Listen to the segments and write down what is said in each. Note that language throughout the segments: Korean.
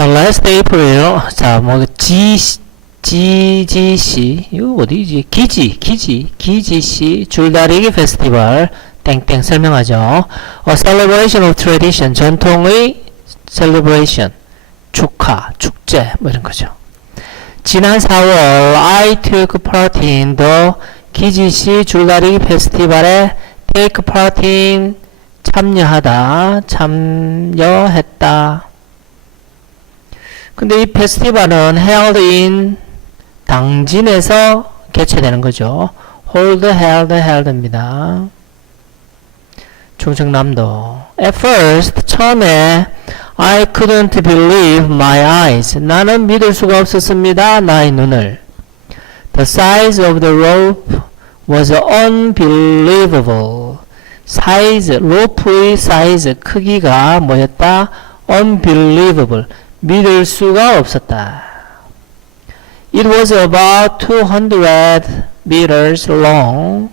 자, last April. 자, 뭐, G, GGC. 이거 어디지? 기지, 기지, 기지시 줄다리기 페스티벌. 땡땡 설명하죠. A celebration of tradition. 전통의 celebration. 축하, 축제. 뭐 이런 거죠. 지난 4월, I took part in the 기지시 줄다리기 페스티벌에 take part in 참여하다, 참여했다. 근데 이 페스티벌은 held in 당진에서 개최되는 거죠. hold, held, held입니다. 충청남도. At first, 처음에 I couldn't believe my eyes. 나는 믿을 수가 없었습니다. 나의 눈을. The size of the rope was unbelievable. 사이즈, 로프의 사이즈, 크기가 뭐였다? unbelievable. 믿을 수가 없었다. It was about 200 meters long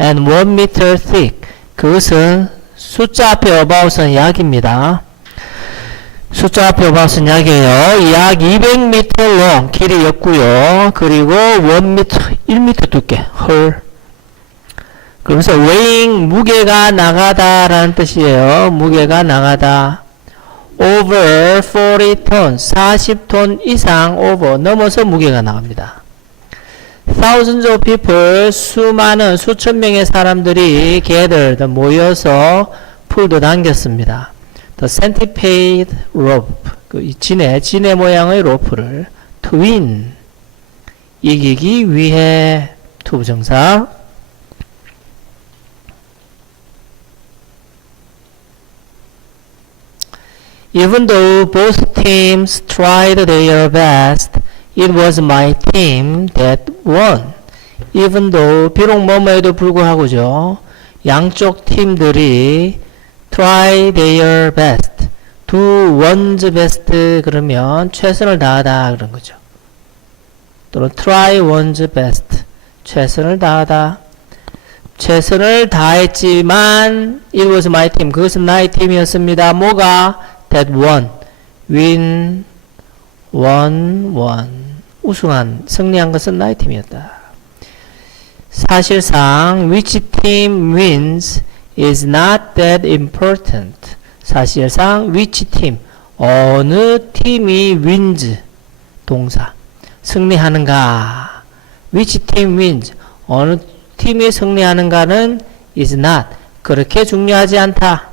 and 1 meter thick. 그것은 숫자 앞에 about은 약입니다. 숫자 앞에 about은 약이에요. 약 200m long 길이였고요. 그리고 1m, 1m 두께. 헐. 그러면서 weighing 무게가 나가다라는 뜻이에요. 무게가 나가다. Over 40 tons, 40톤 이상 over 넘어서 무게가 나갑니다. thousands of people 수많은 수천 명의 사람들이 gathered 모여서 풀도 당겼습니다. the centipede rope 그 진해 진해 모양의 로프를 to win 이기기 위해 투부정사 Even though both teams tried their best, it was my team that won. Even though 비록 뭐뭐에도 불구하고죠. 양쪽 팀들이 try their best. do one's best 그러면 최선을 다하다 그런 거죠. 또는 try one's best. 최선을 다하다. 최선을 다했지만 it was my team. 그것은 나의 팀이었습니다. 뭐가 that won, win, won, won. 우승한, 승리한 것은 나의 팀이었다. 사실상 which team wins is not that important. 사실상 which team, 어느 팀이 wins, 동사, 승리하는가. which team wins, 어느 팀이 승리하는가는 is not, 그렇게 중요하지 않다.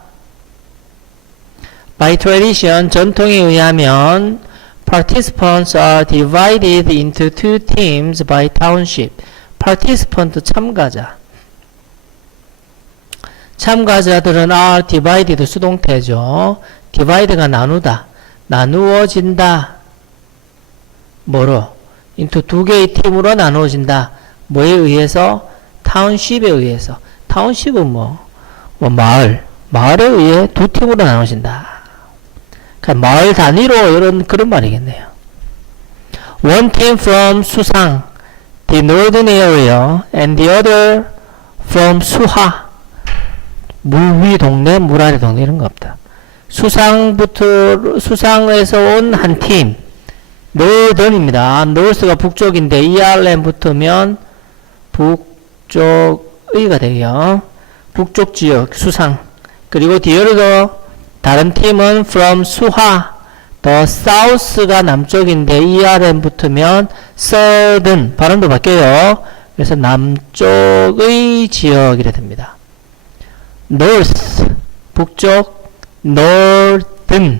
By tradition, 전통에 의하면 participants are divided into two teams by township. participant 참가자. 참가자들은 are divided 수동태죠. divide가 나누다. 나누어진다. 뭐로? into 두 개의 팀으로 나누어진다. 뭐에 의해서? township에 의해서. township은 뭐? 뭐 마을. 마을에 의해 두 팀으로 나누어진다. 그러니까 마을 단위로 이런 그런 말이겠네요. One team from 수상, the northern area, and the other from 수하, 물위 동네, 물 아래 동네 이런 거 없다. 수상부터 수상에서 온 한 팀, northern입니다. north가 북쪽인데 ERN 붙으면 북쪽의가 되요. 북쪽 지역 수상. 그리고 the 다른 팀은 from 수하 더 south가 남쪽인데 ERN 붙으면 southern 발음도 바뀌어요. 그래서 남쪽의 지역이라 됩니다. north 북쪽 northern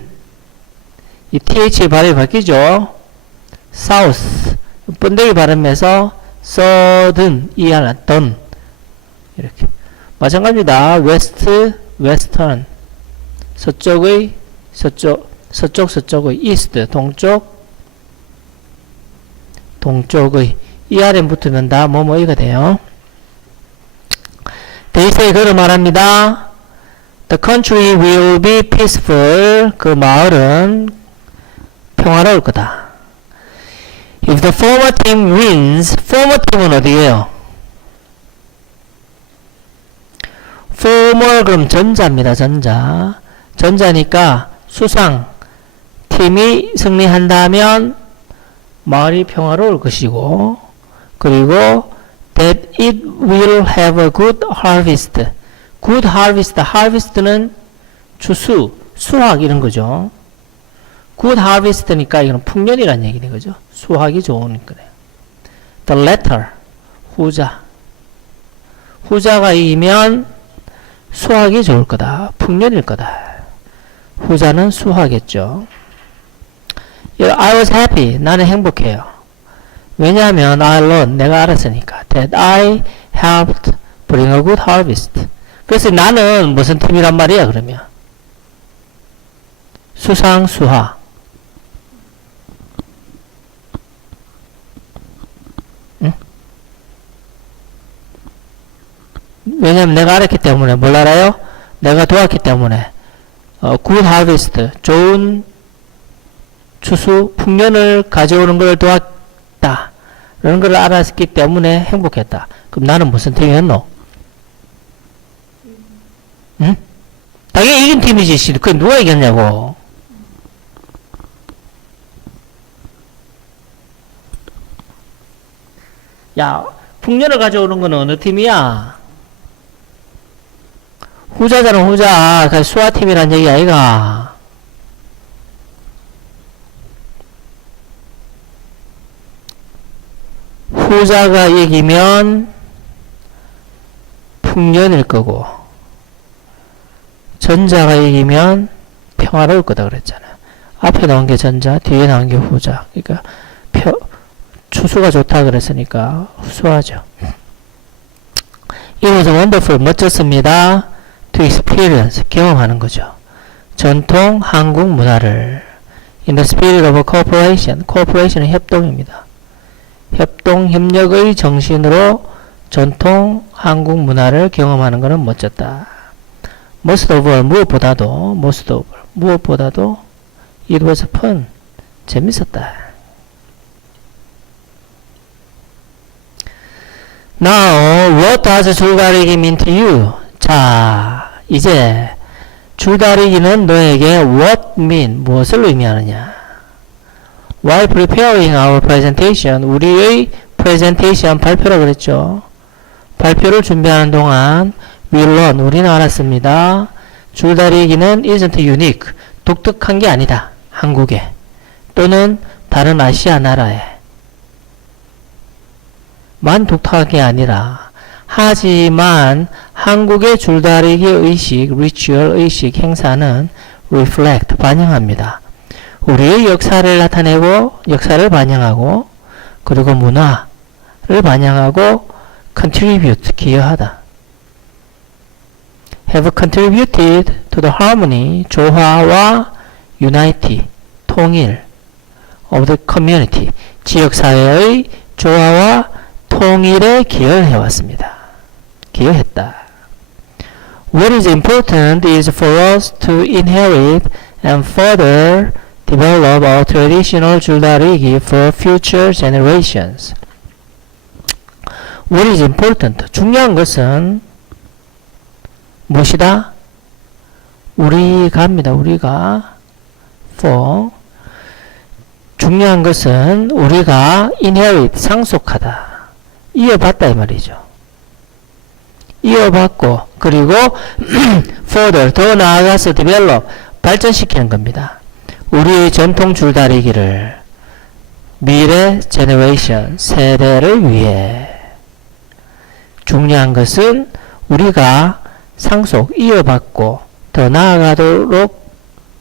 이 th 발음이 바뀌죠. south 번데기 발음해서 southern ERN 이렇게 마찬가지입니다. west western 서쪽의 서쪽 서쪽 서쪽의 east 동쪽 동쪽의 이 아래 붙으면 다 뭐뭐이가 돼요. 데이스의 글을 말합니다. The country will be peaceful. 그 마을은 평화로울 거다. If the former team wins, former team은 어디예요? former 그럼 전자입니다. 전자. 전자니까 수상 팀이 승리한다면 마을이 평화로울 것이고 그리고 that it will have a good harvest. good harvest. harvest는 추수, 수확 이런 거죠. good harvest니까 이건 풍년이라는 얘기는 거죠. 수확이 좋은 거네요. the latter. 후자. 후자가 이기면 수확이 좋을 거다. 풍년일 거다. 후자는 수하겠죠. I was happy. 나는 행복해요. 왜냐하면 I learned. 내가 알았으니까. That I helped bring a good harvest. 그래서 나는 무슨 팀이란 말이야 그러면. 수상 수하. 응? 왜냐면 내가 알았기 때문에 뭘 알아요? 내가 도왔기 때문에 어, good harvest, 좋은 추수, 풍년을 가져오는 걸 도왔다. 라는 걸 알았기 때문에 행복했다. 그럼 나는 무슨 팀이었노? 응? 당연히 이긴 팀이지. 씨. 그 누가 이겼냐고. 야, 풍년을 가져오는 건 어느 팀이야? 후자잖아, 후자. 그 수화팀이란 얘기 아이가. 후자가 이기면 풍년일 거고, 전자가 이기면 평화로울 거다 그랬잖아. 앞에 나온 게 전자, 뒤에 나온 게 후자. 그러니까 표, 추수가 좋다 그랬으니까 수하죠. It was wonderful. 멋졌습니다. To experience. 경험하는 거죠. 전통 한국 문화를 in the spirit of a cooperation. cooperation은 협동입니다. 협동 협력의 정신으로 전통 한국 문화를 경험하는 것은 멋졌다. most of all 무엇보다도 most of all 무엇보다도 it was fun 재밌었다. Now, what does 줄다리기 mean to you? 자, 이제 줄다리기는 너에게 what mean 무엇을 의미하느냐? While preparing our presentation, 우리의 presentation 발표라 그랬죠. 발표를 준비하는 동안 we learn 우리는 알았습니다. 줄다리기는 isn't unique 독특한 게 아니다. 한국에 또는 다른 아시아 나라에 만 독특한 게 아니라 하지만 한국의 줄다리기 의식, ritual 의식 행사는 reflect 반영합니다. 우리의 역사를 나타내고 역사를 반영하고 그리고 문화를 반영하고 contribute 기여하다. have contributed to the harmony 조화와 unity 통일 of the community 지역 사회의 조화와 통일에 기여를 해왔습니다. 기여했다. What is important is for us to inherit and further develop our traditional 줄다리기 for future generations. What is important? 중요한 것은 무엇이다? 우리가 합니다. 우리가 for 중요한 것은 우리가 inherit 상속하다. 이어받다 이 말이죠. 이어받고 그리고 further 더 나아가서 develop 발전시키는 겁니다. 우리의 전통 줄다리기를 미래 제너레이션 세대를 위해 중요한 것은 우리가 상속 이어받고 더 나아가도록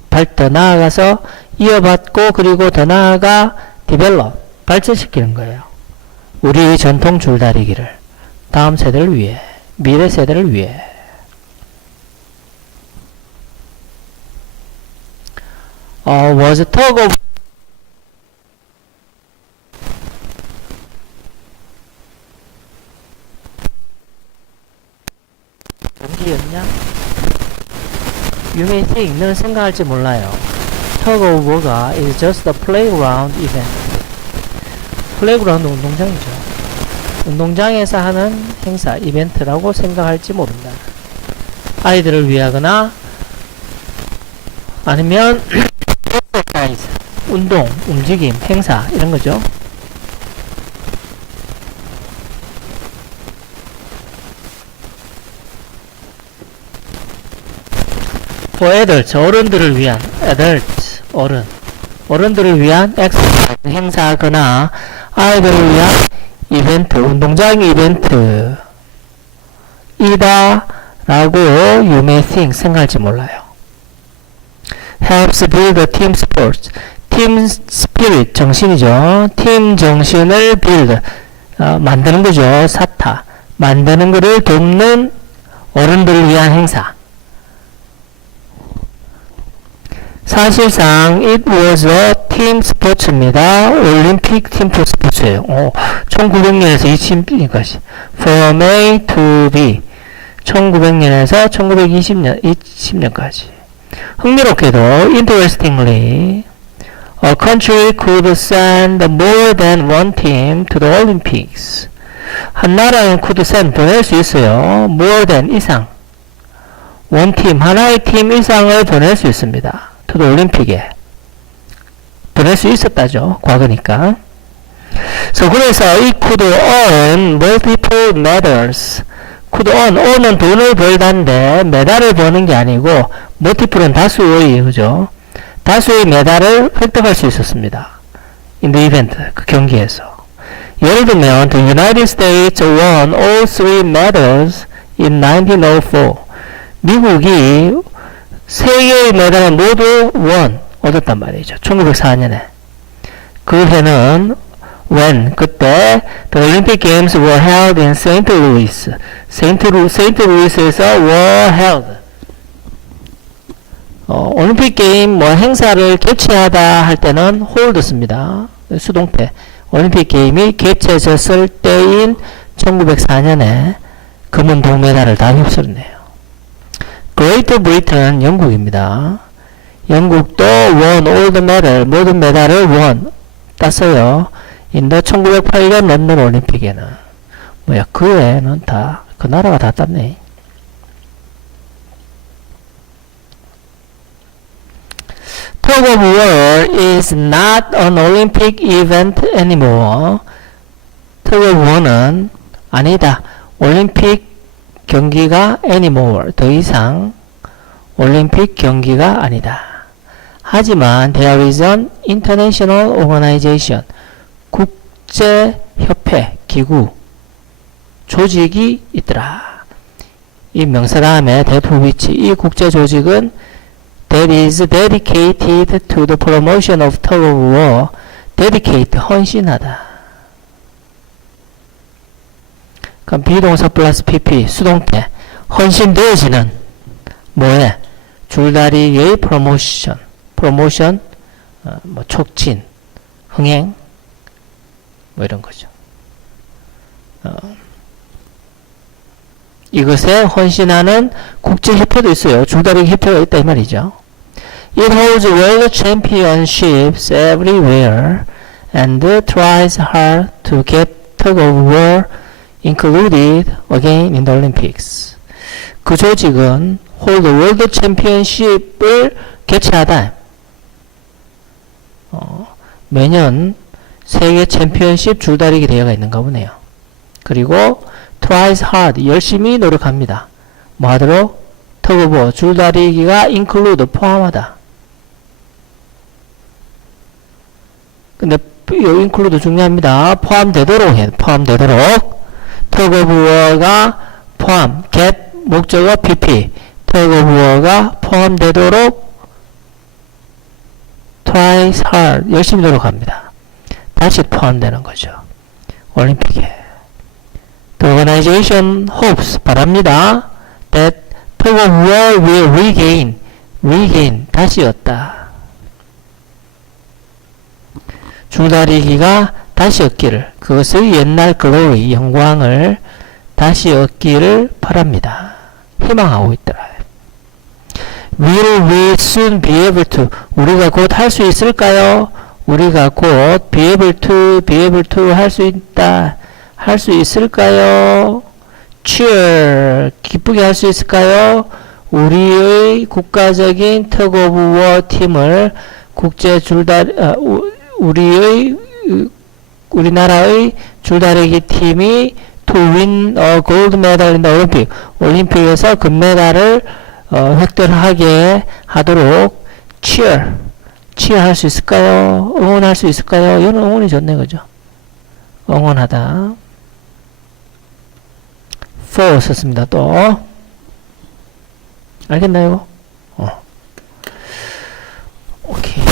발더 나아가서 이어받고 그리고 더 나아가 디벨롭 발전시키는 거예요. 우리의 전통 줄다리기를 다음 세대를 위해 미래 세대를 위해 어, was tug of 경기였냐? You may think, 너는 생각할지 몰라요. Tug of War가 is just a playground event. 플레이그라운드 운동장이죠. 운동장에서 하는 행사, 이벤트라고 생각할지 모른다. 아이들을 위하거나 아니면 운동, 움직임, 행사 이런 거죠. for adults 어른들을 위한 adult 어른 어른들을 위한 exercise 행사하거나 아이들을 위한 이벤트 운동장 이벤트. 이다 라고 you may think 생각할지 몰라요. Helps build a team sport team spirit 정신이죠. 팀 정신을 build. 어, 만드는 거죠. 사타. 만드는 거를 돕는 어른들을 위한 행사 사실상 it was a team sports입니다. 올림픽 팀 스포츠예요. 어, 1900년에서 2000년까지 from A to B 1900년에서 1920년 20년까지 흥미롭게도 interestingly a country could send more than one team to the Olympics 한 나라는 could send 보낼 수 있어요. more than 이상 원 팀, 하나의 팀 이상을 보낼 수 있습니다. The 올림픽에 보낼 수 있었다죠. 과거니까. So 그래서 이 could earn multiple medals. could earn, earn은 돈을 벌다인데 메달을 버는 게 아니고 multiple은 다수의 그죠? 다수의 메달을 획득할 수 있었습니다. in the event 그 경기에서. 예를 들면 the United States won all three medals in 1904. 미국이 세 개의 메달을 모두 원 얻었단 말이죠. 1904년에. 그 해는 when 그때 the Olympic Games were held in St. Louis. 세인트 루 세인트 루이스에서 were held. 어, 올림픽 게임 뭐 행사를 개최하다 할 때는 hold 씁니다. 수동태. 올림픽 게임이 개최됐을 때인 1904년에 금은 동메달을 다 휩쓸었네요. 그레이트 브리튼은 영국입니다. 영국도 won all the medal, 모든 메달을 won, 땄어요. 인도 1908년 런던 올림픽에는. 뭐야, 그 외에는 다, 그 나라가 다 땄네. Tug of war is not an Olympic event anymore. Tug of war는 아니다. 올림픽 경기가 anymore 더 이상 올림픽 경기가 아니다. 하지만 there is an international organization 국제 협회 기구 조직이 있더라. 이 명사 다음에 that which 이 국제 조직은 that is dedicated to the promotion of tug of war dedicate 헌신하다. 그럼 비동사 플러스 pp 수동태 헌신되어지는 뭐에 줄다리기의 프로모션 프로모션 어, 뭐 촉진 흥행 뭐 이런 거죠. 어, 이것에 헌신하는 국제협회도 있어요. 줄다리기 협회가 있다 이 말이죠. It holds world championships everywhere and tries hard to get tug of war included again in the Olympics. 그 조직은 hold world championship을 개최하다. 어, 매년 세계 챔피언십 줄다리기 대회가 있는가 보네요. 그리고 tries hard 열심히 노력합니다. 뭐 하도록 터그보 줄다리기가 include 포함하다. 근데 이 include 중요합니다. 포함되도록 해. 포함되도록 war가 포함, get 목적어 pp, war가 포함되도록 twice hard, 열심히 노력합니다. 다시 포함되는 거죠. 올림픽에. The organization hopes, 바랍니다. that war will regain, regain, 다시 얻다. 줄다리기가 다시 얻기를 그것의 옛날 글로리 영광을 다시 얻기를 바랍니다. 희망하고 있더라. Will we soon be able to 우리가 곧 할 수 있을까요? 우리가 곧 be able to be able to 할 수 있다 할 수 있을까요? cheer 기쁘게 할 수 있을까요? 우리의 국가적인 war 팀을 국제 줄다리 아, 우- 우리의 으, 우리나라의 줄다리기 팀이 to win a gold medal in the Olympic 올림픽에서 금메달을 어, 획득하게 하도록 cheer cheer할 수 있을까요? 응원할 수 있을까요? 이런 응원이 좋네 그죠? 응원하다 for 썼습니다 또 알겠나요? 어. 오케이